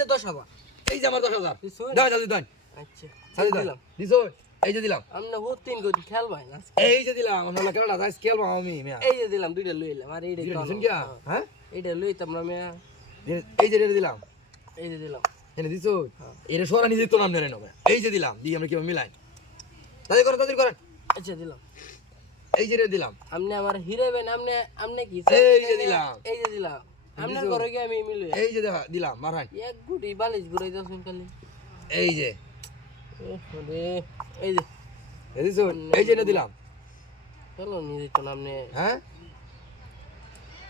যে 10,000 এই যে আমার 10,000 দিছুন? দাও জলদি দাও আচ্ছা সাজি দিলাম দিছো এই যে দিলাম আমরা হতিন গতি খেলবাই না এই যে দিলাম আমরা খেলাটা যাই স্কেল বাও আমি মিয়া এই যে দিলাম দুইটা লইলাম আর এইটা দিলেন কোন কি হ্যাঁ এইটা লইতাম না মিয়া এই যে এটা দিলাম এই যে দিলাম এনে দিছো হ্যাঁ। এটা সরা নিজে তো নাম নেরে নেবে এই যে দিলাম দি আমরা কিভাবে মিলাই তাদের করেন আচ্ছা দিলাম এই যে এটা দিলাম আমনে আমার হিরাবেন আমনে আমনে কি এই যে দিলাম এই যে দিলাম আমনের ঘরে গিয়ে আমি মিলু এই যে দিলাম মারাই এক গুটি বালিশ ঘুরাই যাচ্ছেন খালি এই যে রে এই যে এই দিছো এই যে এটা দিলাম চলো নিয়ে যেত না আমনে হ্যাঁ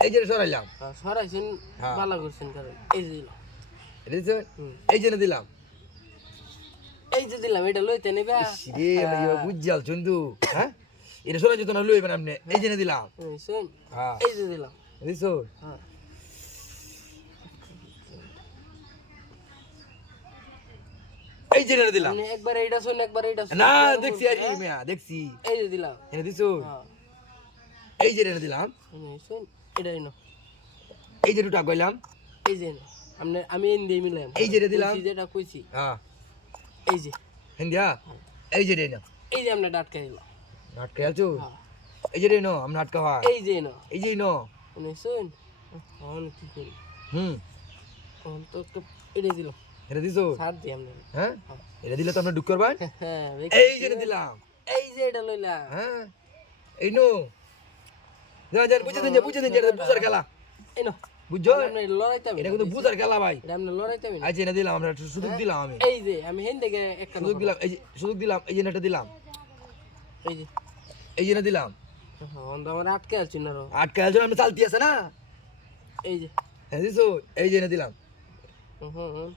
এই যে সরাইলাম সরাইছেন হ্যাঁ। ভালো করছেন কারণ এই যে দিলাম এটা দিছো এই যে এটা দিলাম এই যে দিলাম এটা লইতে নেবে রে আমি বুঝজাল চন্দু হ্যাঁ এটা সরাই যেত না লইবেন আপনি এই যে দিলাম শুন হ্যাঁ এই যে দিলাম দিছো হ্যাঁ এই যে এটা দিলাম আপনি একবার এইটা শুন একবার এইটা শুন না দেখছি আর মিয়া দেখছি এই যে দিলাম এটা দিছো হ্যাঁ এই যে এটা দিলাম শুন এটা এনো এই যে দুটা কইলাম এই যে এনো আমি এন দিয়ে মিলাম এই যে এটা দিলাম যেটা কইছি হ্যাঁ এই যে হিন্দিয়া এই যে না এই যে আমরা ডাটকা দিলাম নাটকা আছো হ্যাঁ এই যে নো আম নাটকা হয় এই যে এনো এই যে নো শুন এখন কি করি এখন তো একটু এটা দিলাম এটা দিছো ছাড় দিই আমরা হ্যাঁ এটা দিলে তো আমরা ঢুক করবেন হ্যাঁ এই যে দিলাম এই যে এটা লইলাম হ্যাঁ এই নো যা বুঝে দিন এটা বুঝার খেলা এনো বুঝছো আমরা লড়াইতে হবে এটা কিন্তু বুঝার খেলা ভাই এটা আমরা লড়াইতে হবে আজ এনে দিলাম আমরা সুযোগ দিলাম আমি এই যে আমি হেন থেকে একটা সুযোগ দিলাম এই যে সুযোগ দিলাম এই যে এটা দিলাম এই যে এই যে দিলাম অন্ধ আমার আটকে আছি না রো আটকা আছে আমি চালতি আছে না এই যে হ্যাঁ দিছো এই যে দিলাম হুম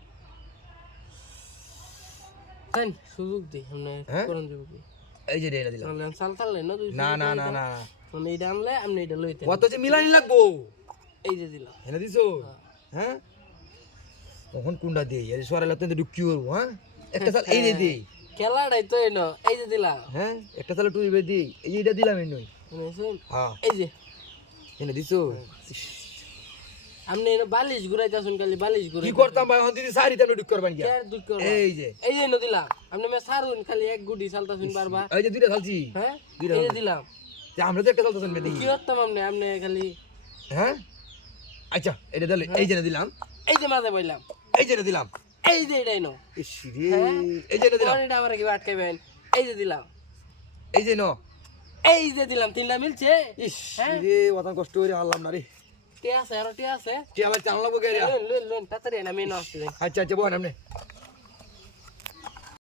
তাই সুযোগ দিই আমরা হ্যাঁ? করন যাব কি এই যে এটা দিলাম তাহলে চাল চাললে না তুই না না না না মানে এটা আনলে আমি এটা লইতে কত যে মিলানি লাগবো এই যে দিলাম এনে দিছো হ্যাঁ তখন কোনটা দেই এর সরাইলে তো ঢুকি করবো হ্যাঁ একটা চাল এই দিয়ে দিই খেলাটাই তো এনো এই যে দিলাম হ্যাঁ একটা চাল টুইবে দিই এই যে এটা দিলাম এনই মানে শুন হ্যাঁ এই যে এনে দিছো আপনি এনো বালিশ ঘুরাইতাছেন খালি বালিশ কি ঘুরাই করতাম ভাই হন দিদি সারি তেন ঢুক করবেন কি কেয়ার দুধ করবা এই যে এনো দিলাম আপনি মে সারুন খালি এক গুটি চালতাছেন বারবার এই যে দুইটা চালছি হ্যাঁ দুইটা এই যে দিলাম যে আমরা তো একটা চালতেছেন দেখি কি করতাম আপনি খালি হ্যাঁ আচ্ছা এটা দিলে এই যে দিলাম এই যে মাঝে বললাম এই যে দিলাম এই যে এটা এনো ইস রে এই যে দিলাম এটা আমার কি আটকাবেন এই যে দিলাম এই যে নো এই যে দিলাম তিনটা মিলছে ইস রে অত কষ্ট করে আনলাম না রে কে আছে আর কে আছে কি আবার চাল লাগবো কে রে লোন তাড়াতাড়ি না মেন আসছে আচ্ছা আচ্ছা বল আপনি